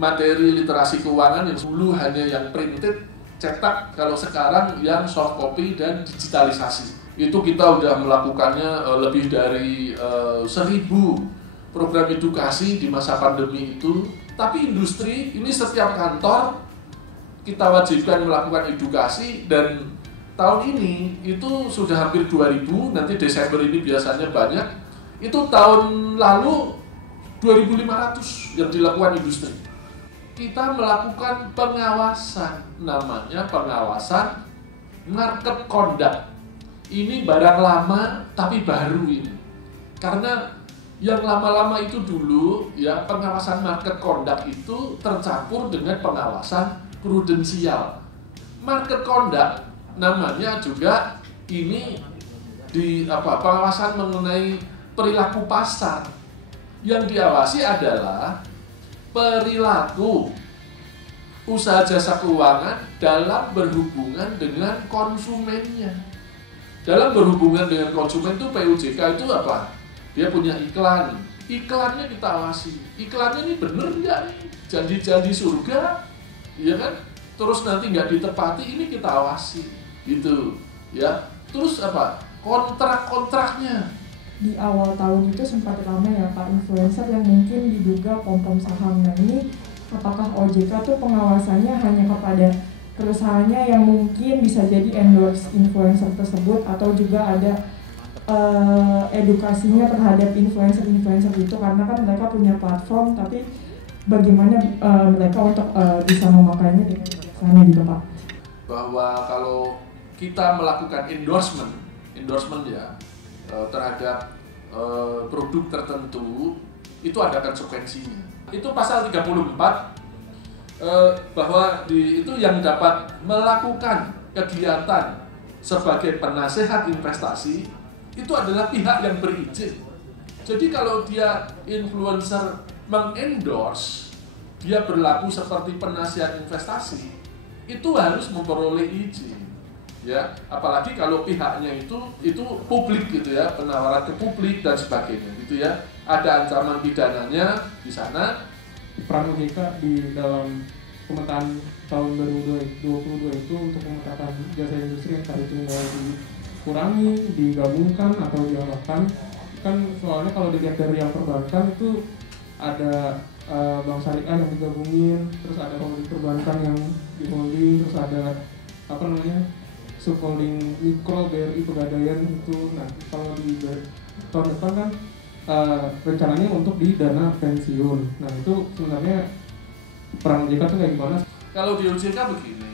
materi literasi keuangan yang dulu hanya yang printed, cetak, kalau sekarang yang soft copy dan digitalisasi. Itu kita udah melakukannya lebih dari 1.000 program edukasi di masa pandemi itu. Tapi industri ini setiap kantor kita wajibkan melakukan edukasi, dan tahun ini itu sudah hampir 2.000, nanti Desember ini biasanya banyak. Itu tahun lalu 2.500 yang dilakukan industri. Kita melakukan pengawasan, namanya pengawasan market conduct. Ini barang lama tapi baru ini. Karena yang lama-lama itu dulu ya, pengawasan market conduct itu tercampur dengan pengawasan prudensial. Market conduct namanya juga ini pengawasan mengenai perilaku pasar. Yang diawasi adalah perilaku usaha jasa keuangan dalam berhubungan dengan konsumennya. Dalam berhubungan dengan konsumen itu PUJK itu apa? Dia punya iklan. Iklannya kita awasi. Iklannya ini bener nggak nih? Janji-janji surga, ya kan? Terus nanti nggak ditepati, ini kita awasi. Gitu, ya. Terus apa? Kontrak-kontraknya. Di awal tahun itu sempat ramai ya Pak, influencer yang mungkin diduga pom-pom saham. Nah ini apakah OJK tuh pengawasannya hanya kepada perusahaannya yang mungkin bisa jadi endorse influencer tersebut, atau juga ada edukasinya terhadap influencer-influencer itu, karena kan mereka punya platform, tapi bagaimana mereka untuk bisa memakainya dengan bijaksana gitu Pak? Bahwa kalau kita melakukan endorsement ya terhadap produk tertentu, itu ada konsekuensinya. Itu pasal 34 bahwa itu yang dapat melakukan kegiatan sebagai penasehat investasi itu adalah pihak yang berizin. Jadi kalau dia influencer mengendorse, dia berlaku seperti penasehat investasi, itu harus memperoleh izin. Ya, apalagi kalau pihaknya itu publik gitu ya, penawaran ke publik dan sebagainya gitu ya, ada ancaman pidananya di sana. Peran OJK di dalam pemetaan tahun 2022 itu untuk memetakan jasa industri yang tadi itu mau dikurangi, digabungkan atau dialahkan. Kan soalnya kalau dilihat dari yang perbankan itu ada bank syariah yang digabungin, terus ada holding perbankan yang di holding, terus ada subholding mikro BRI Pegadaian itu. Nah kalau di tahun depan kan rencananya untuk di dana pensiun. Nah itu sebenarnya peran OJK itu kayak gimana? Kalau di OJK begini,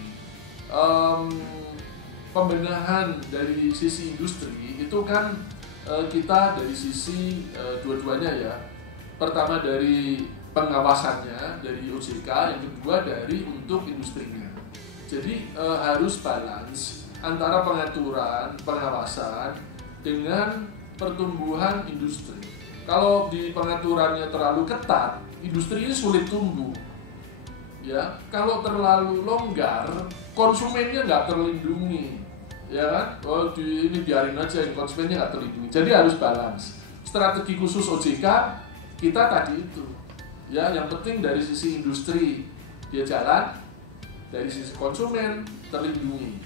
pembenahan dari sisi industri itu kan kita dari sisi dua-duanya ya. Pertama dari pengawasannya dari OJK, yang kedua dari untuk industrinya. Jadi harus balance antara pengaturan, pengawasan dengan pertumbuhan industri. Kalau di pengaturannya terlalu ketat, industri ini sulit tumbuh. Ya, kalau terlalu longgar, konsumennya nggak terlindungi. Ya kan? Ini biarin aja, konsumennya nggak terlindungi. Jadi harus balance. Strategi khusus OJK kita tadi itu. Ya, yang penting dari sisi industri dia jalan, dari sisi konsumen terlindungi.